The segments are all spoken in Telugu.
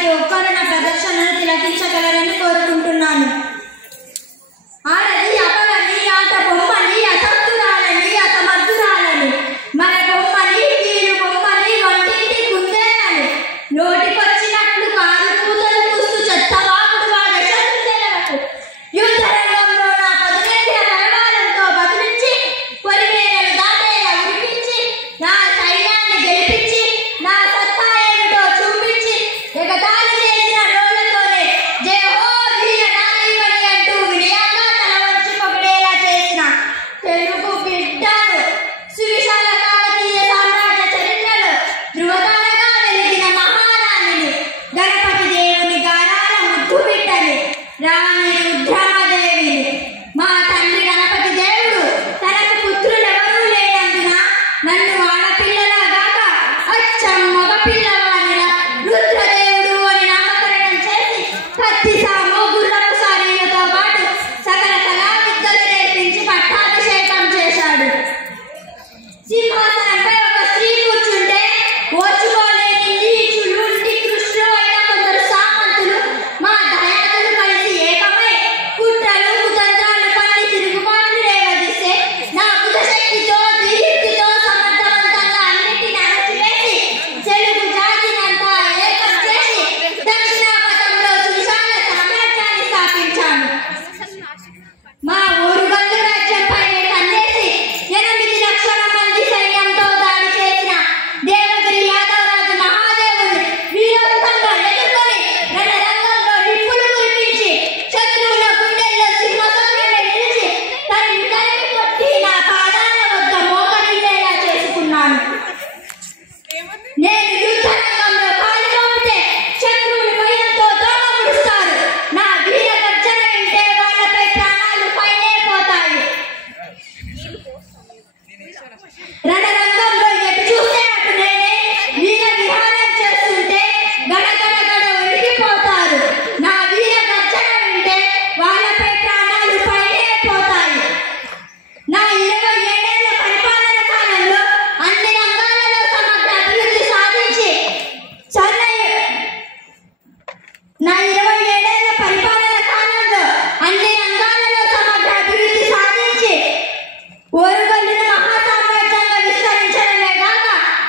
ప్రతి ఒక్కరూ నా ప్రదర్శనను తిలకించగలరని కోరుకుంటున్నాను. ఆడది అపలని, ఆట బొమ్మని, అసక్తురాలని, అసమర్థురాలని, మన బొమ్మని, కీలు బొమ్మని, వంటింటి కుందేలని, నోటికొచ్చినట్లు కారు కూతలు కూస్తూ చెత్తవాకుడు వాడ శత్రుసేనలకు యుద్ధ రంగంలో నా పదునెత్తిన కరవాలంతో బదులించి పొలిమేరలు దాటేలా ఉరిపించి నా సైన్యాన్ని గెలిపించి నా సత్తా ఏమిటో చూపించి ఎగతాళి చేసిన రోళ్లతోనే జయ హో వీర నారీమణి అంటూ వినయంగా తల వంచి పొగిడేలా చేసిన తెలుగు బిడ్డను, సువిశాల కాకతీయ సామ్రాజ్య చరిత్రలో ధృవతారగా వెలిగిన మహారాణిని, గణపతి దేవుని గారాల ముద్దు బిడ్డని, రాణి రుద్రమదేవిని. మా తండ్రి గణపతి దేవుడు తనకు పుత్రులెవరూ లేనందున నన్ను ఆడపిల్లలాగాక అచ్చం మగ పిల్లవాడిలా రుద్రదేవుడు అని నామకరణం చేసి కత్తి సాము గుర్రపు సారీలతో పాటు సకల కళా విద్యలు నేర్పించి పట్టాభిషేకం చేశాడు. సింహాసనంపై ఒక స్త్రీ కూర్చుంటే ఓర్చుకోలేని నీచులు, నికృష్టులు అయిన కొందరు సామంతులు మా దయాదులు కలిసి ఏకమై కుట్రలు కుతంత్రాలు పన్ని తిరుగుబాట్లు రేవదీస్తే నా బుధశక్తితో దీప్తితో సమర్థవంతంగా అన్నింటిని అణచివేసి తెలుగు జాతినంతా ఏకం చేసి దక్షిణాపథంలో సువిశాల సామ్రాజ్యాన్ని స్థాపించాను. మా ఊరుగల్లు రాజ్యంపై కన్నేసి 8 లక్షల మంది సైన్యంతో దాడి చేసిన దేవగిరి యాదవరాజు మహాదేవుని వీరోచితంగా ఎదుర్కొని రణరంగంలో నిప్పులు కురిపించి శత్రువుల గుండెల్లో సింహసౌర్యమై నిలిచి తరిమి తరిమి కొట్టి నా పాదాల వద్ద మోకరిల్లేలా చేసుకున్నాను. నేను యుద్ధ రంగంలో కాలు మోపితే శత్రువులు భయంతో తోకముడుస్తారు. నా వీర గర్జన వింటే వాళ్ళపై ప్రాణాలు పైనే పోతాయి. రణరంగంలో ఎటు చూస్తే అటు నేనే వీర విహారం చేస్తుంటే గడగడ గడ వణికిపోతారు. నా వీర గర్జన వింటే వాళ్ళపై ప్రాణాలు పైనే పోతాయి. నా 27 ఏళ్ల పరిపాలన కాలంలో అన్ని రంగాలలో సమగ్ర అభివృద్ధి సాధించి నా 27 ఏళ్ల పరిపాలన కాలంలో అన్ని రంగాలలో సమగ్ర అభివృద్ధి సాధించి ఓరుగల్లును మహాసామ్రాజ్యంగా విస్తరించడమే గాక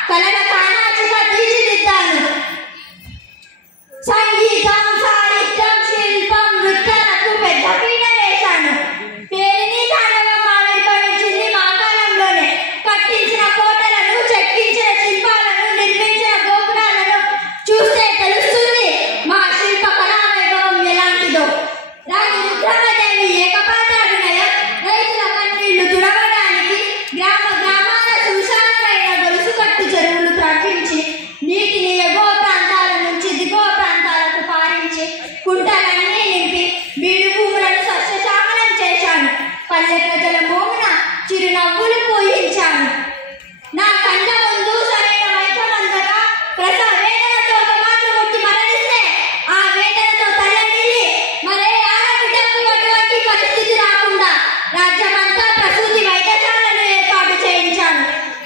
కళల కానాచిగా తీర్చిదిద్దాను. సంగీతం, సాహిత్యం, శిల్పం, నృత్యాలకు పెద్ద పీట వేశాను. పేరుని తాండవం ఆవిర్భవించింది మా కాలంలోనే. కట్టించిన కోటలను, చెక్కించిన శిల్పాలను, నిర్మించిన గోపురాలను చూస్తే తెలుస్తుంది మా శిల్ప కళా వైభవం ఎలాంటిదో. రాణి రుద్రమదేవి ఏకపాత్రాభినయం రైతుల కన్నీళ్లు తుడవడానికి గ్రామ గ్రామాల సువిశాలమైన గొలుసు కట్టు చెరువులు త్రవ్వించి నీటిని ఎగువ ప్రాంతాల నుంచి దిగువ ప్రాంతాలకు పారించి కుంటలన్నీ నింపి బీడు భూములను సస్యశ్యామలం చేశాను. పల్లె ప్రజల మోమున చిరునవ్వులు పూయించాను. నా కంట ముందు సరైన వైద్యం అందగా ప్రసవ వేదనతో ఒక మాత్రం ముట్టి మరణిస్తే ఆ వేదనతో తల్లడిల్లి మరే ఆడబిడ్డకు అటువంటి పరిస్థితి రాకుండా రాజ్యమంతా ప్రసూతి వైద్యశాలను ఏర్పాటు చేయించాను.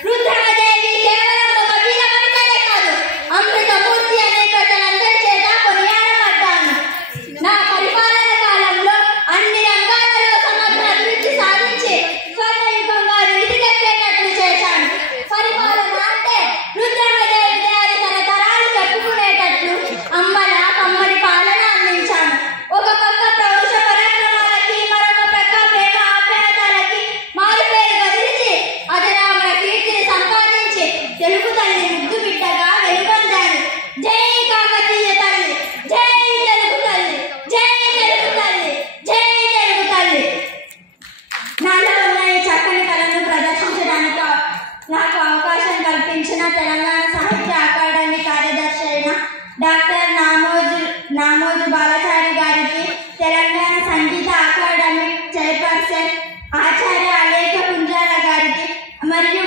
రుద్రమదేవి కేవలం ఒక వీర వనితనే కాదు, అమృతమూర్తి అనే ప్రజలందరి చేత కొనియాడబడ్డాను. నా పరిపాలన కాలంలో అన్ని రంగాలలో సమగ్ర అభివృద్ధి సాధించి స్వర్ణయుగంగా నిలిపికెక్కేటట్లు చేశాను. పరిపాలన అంటే రుద్రమదేవి గారి తన తరాలు చెప్పుకునేటట్లు అమ్మల కమ్మడి పాలన అందించాను. ఒక పక్క పౌరుష పరాక్రమాలకి, మరొక పక్క ప్రేమ ఆప్యాయతలకి మారుపేరు గదిలిచి అజరామర కీర్తిని సంపాదించి తెలుగు తల్లి ముద్దు బిడ్డగా వెలుగొందాను. జై కాకతీయ తల్లి, జై తెలుగు తల్లి, జై తెలుగు తల్లి, జై తెలుగు తల్లి. నాలో ఉన్న ఈ చక్కని కళను ప్రదర్శించడానికి నాకు అవకాశం కల్పించిన తెలంగాణ సాహిత్య అకాడమీ కార్యదర్శి అయిన డాక్టర్ నామోజు బాలాచారి గారికి, తెలంగాణ సంగీత అకాడమీ చైర్పర్సన్ ఆచార్య అలేఖ్య పుంజాల గారికి మరియు